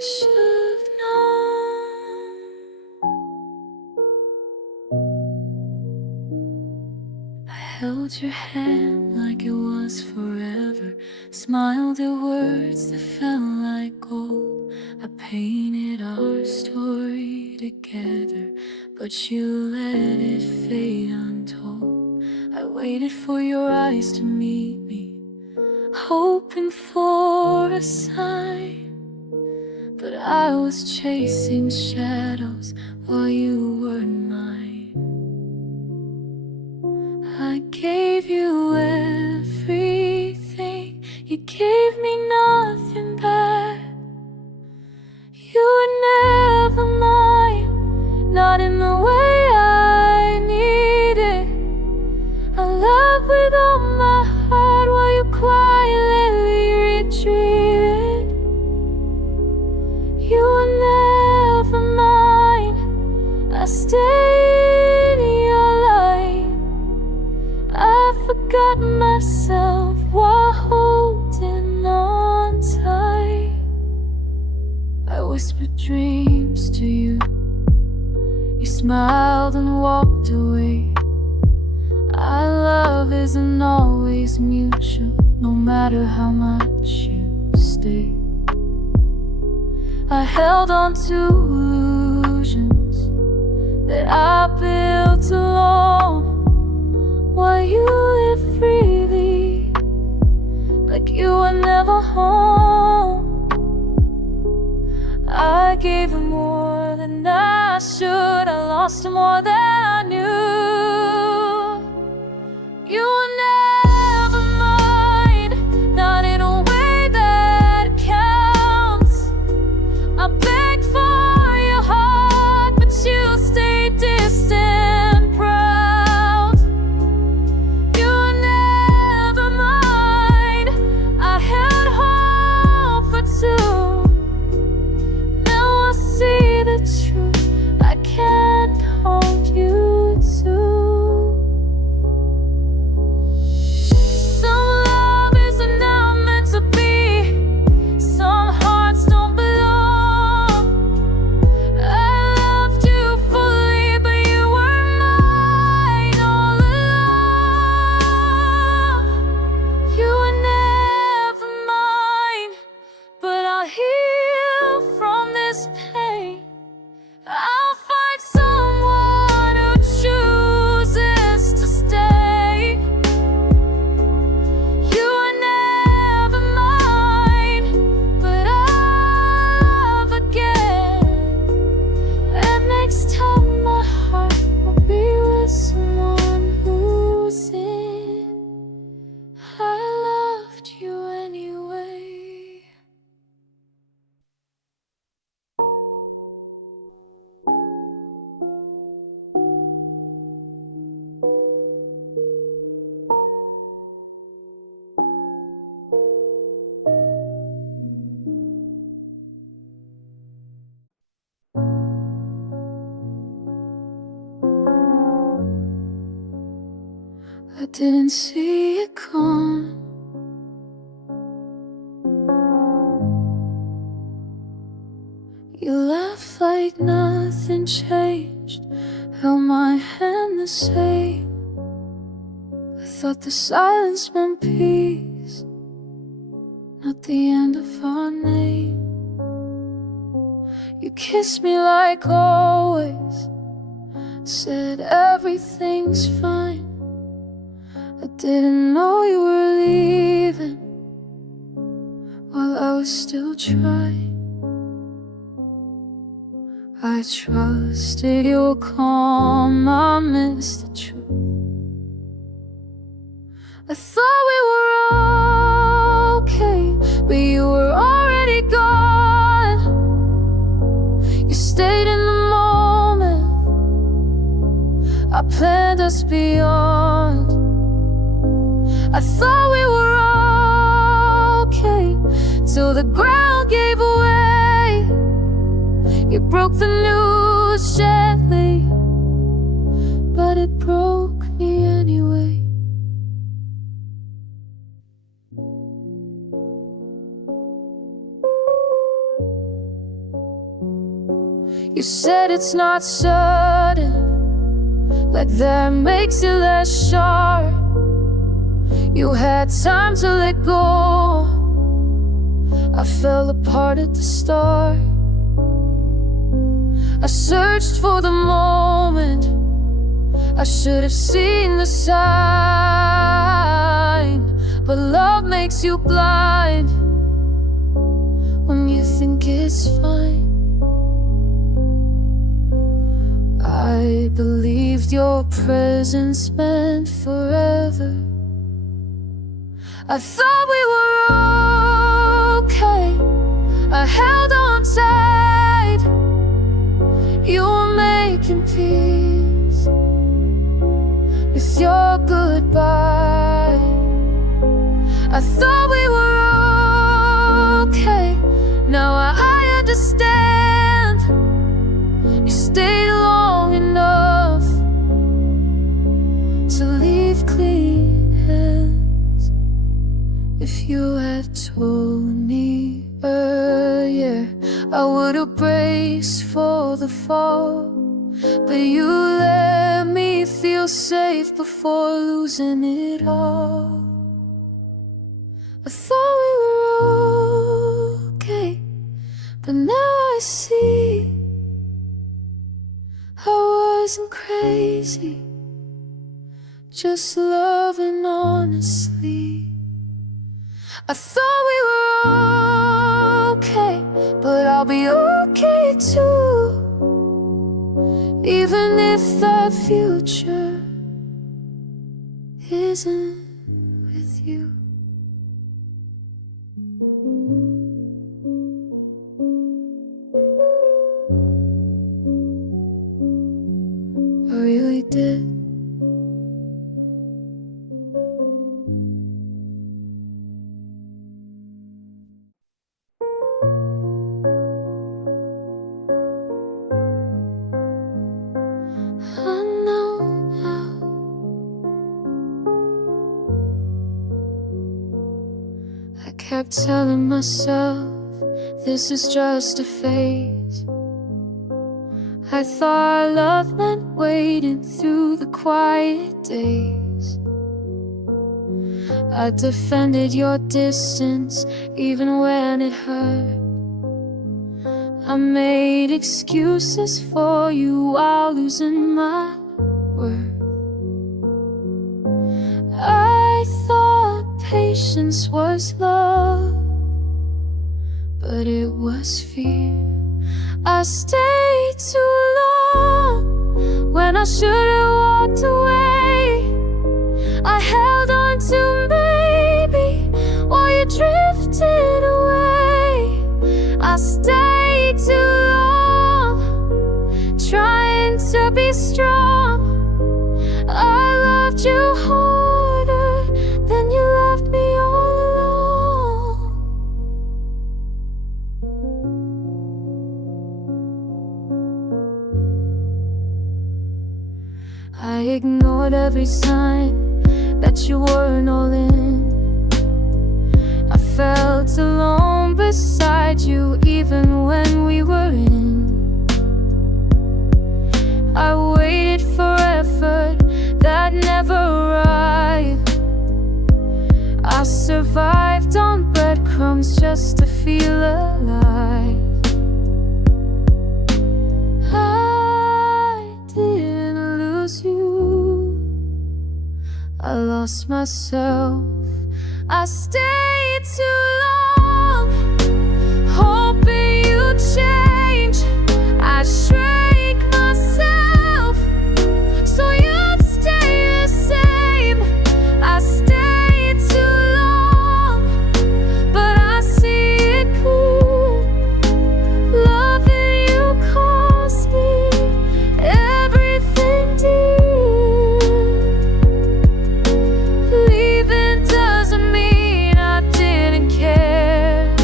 Should've known. I held your hand like it was forever, smiled at words that felt like gold. I painted our story together, but you let it fade untold. I waited for your eyes to meet me, hoping for a sign, but I was chasing shadows while you weren't mine. I gave you everything, you gave me nothing back. You were never mine, not in the way I needed. I loved with all my heart while you quietly retreated. You were never mine, I stayed in your light. I forgot myself while holding on tight. I whispered dreams to you, you smiled and walked away. Our love isn't always mutual, no matter how much you stay. I held on to illusions that I built alone, while you lived freely, like you were never home. I gave you more than I should, I lost more than I knew. You were never mine, not in a way that counts. I begged for your heart, but you stayed distant, proud. You were never mine, I held hope for two. Now I see the truth, I can't hold you too. Some love isn't now meant to be, some hearts don't belong. I loved you fully, but you were mine all along. You were never mine, but I'll heal from this pain. I'll find someone who chooses to stay. You were never mine, but I'll forget. And next time my heart will be with someone who's in. I loved you anyway. I didn't see it coming. You laughed like nothing changed, held my hand the same. I thought the silence meant peace, not the end of our name. You kissed me like always, said everything's fine. I didn't know you were leaving while I was still trying. I trusted your calm, I missed the truth. I thought we were okay, but you were already gone. You stayed in the moment, I planned us beyond. I thought we were okay, till the ground gave way. You broke the news gently, but it broke me anyway. You said it's not sudden, like that makes it less sharp. You had time to let go. I fell apart at the start. I searched for the moment. I should have seen the sign. But love makes you blind when you think it's fine. I believed your presence meant forever. I thought we were okay. I held on tight. You were making peace with your goodbye. I thought we were okay. Now I understand. You stayed long enough to leave clean hands. If you had told me earlier, I would've braced for the fall. But you let me feel safe before losing it all. I thought we were okay, but now I see I wasn't crazy, just loving honestly. I thought we were okay, but I'll be okay too, even if the future isn't with you. I really did. I know now. I kept telling myself this is just a phase. I thought love meant waiting through the quiet days. I defended your distance even when it hurt. I made excuses for you while losing my worth. I thought patience was love, but it was fear. I stayed too long when I should've walked away. I held on to maybe while you drifted away. I stayed too long trying to be strong. I loved you harder than you loved me all along. I ignored every sign that you weren't all in. I felt alone beside you even when we were in. I waited for effort that never arrived. I survived on breadcrumbs just to feel alive. I didn't lose you, I lost myself. I stayed too long, hoping you'd change. I shrank myself so you'd stay the same. I stayed too long, but I see it clear. Loving you cost me everything dear. Leaving doesn't mean I didn't care.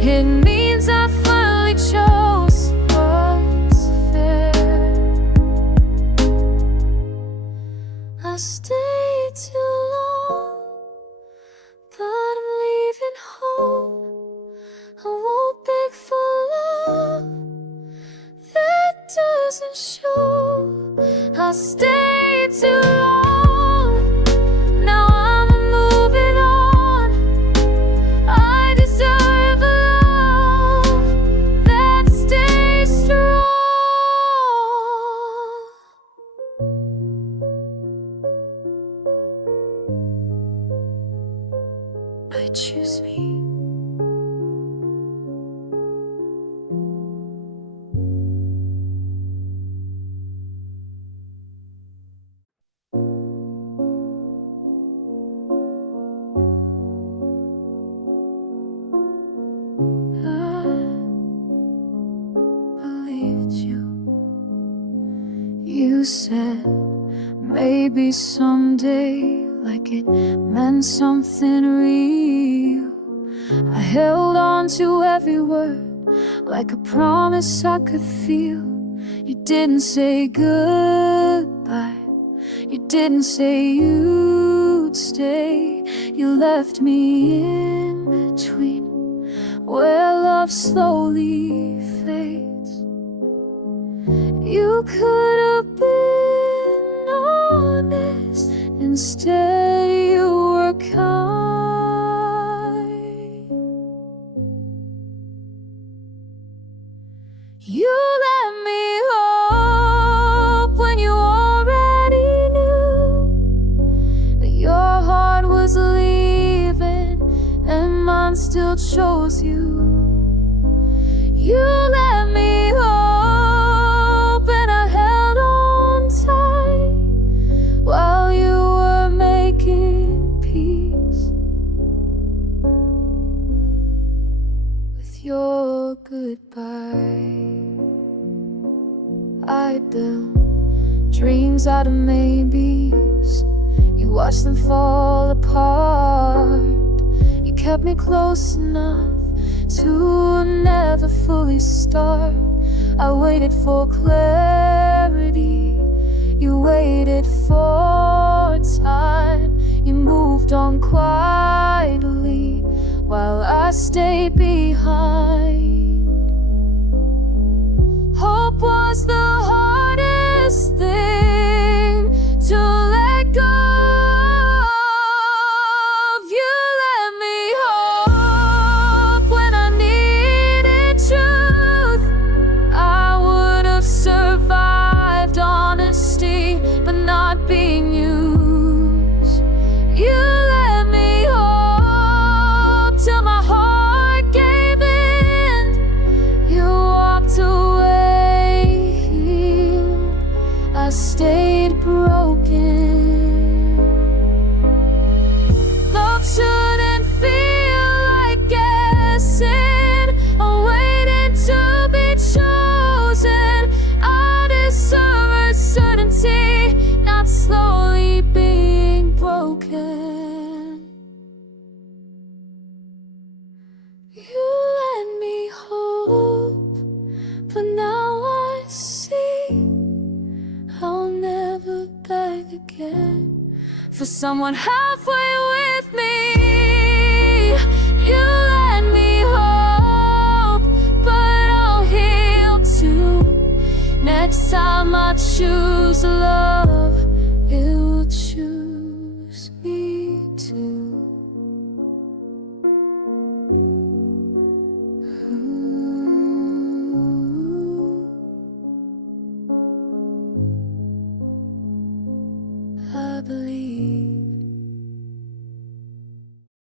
It means I finally chose what's fair. I stayed too long, but I'm leaving home. I won't beg for love. could choose me. Believed you. You said maybe someday, like it meant something real. I held on to every word, like a promise I could feel. You didn't say goodbye, you didn't say you'd stay. You left me in between, where love slowly fades. You could have been honest, instead you were kind. You let me hope when you already knew that your heart was leaving and mine still chose you. You let me hope and I held on tight while you were making peace with your goodbye. I built dreams out of maybes, you watched them fall apart. You kept me close enough to never fully start. I waited for clarity, you waited for time. You moved on quietly while I stayed behind. Hope was the hardest thing to let go of. You let me hope when I needed truth. I would have survived honesty, but not being used. You let me hope till my heart gave in. You walked away healed, I stayed broken. Love shouldn't feel like guessing or waiting to be chosen. I deserve certainty, not slowly being broken. You let me hope, but now I see I'll never beg again for someone halfway with me. You let me hope, but I'll heal too. Next time I choose love, it will choose me too. I believe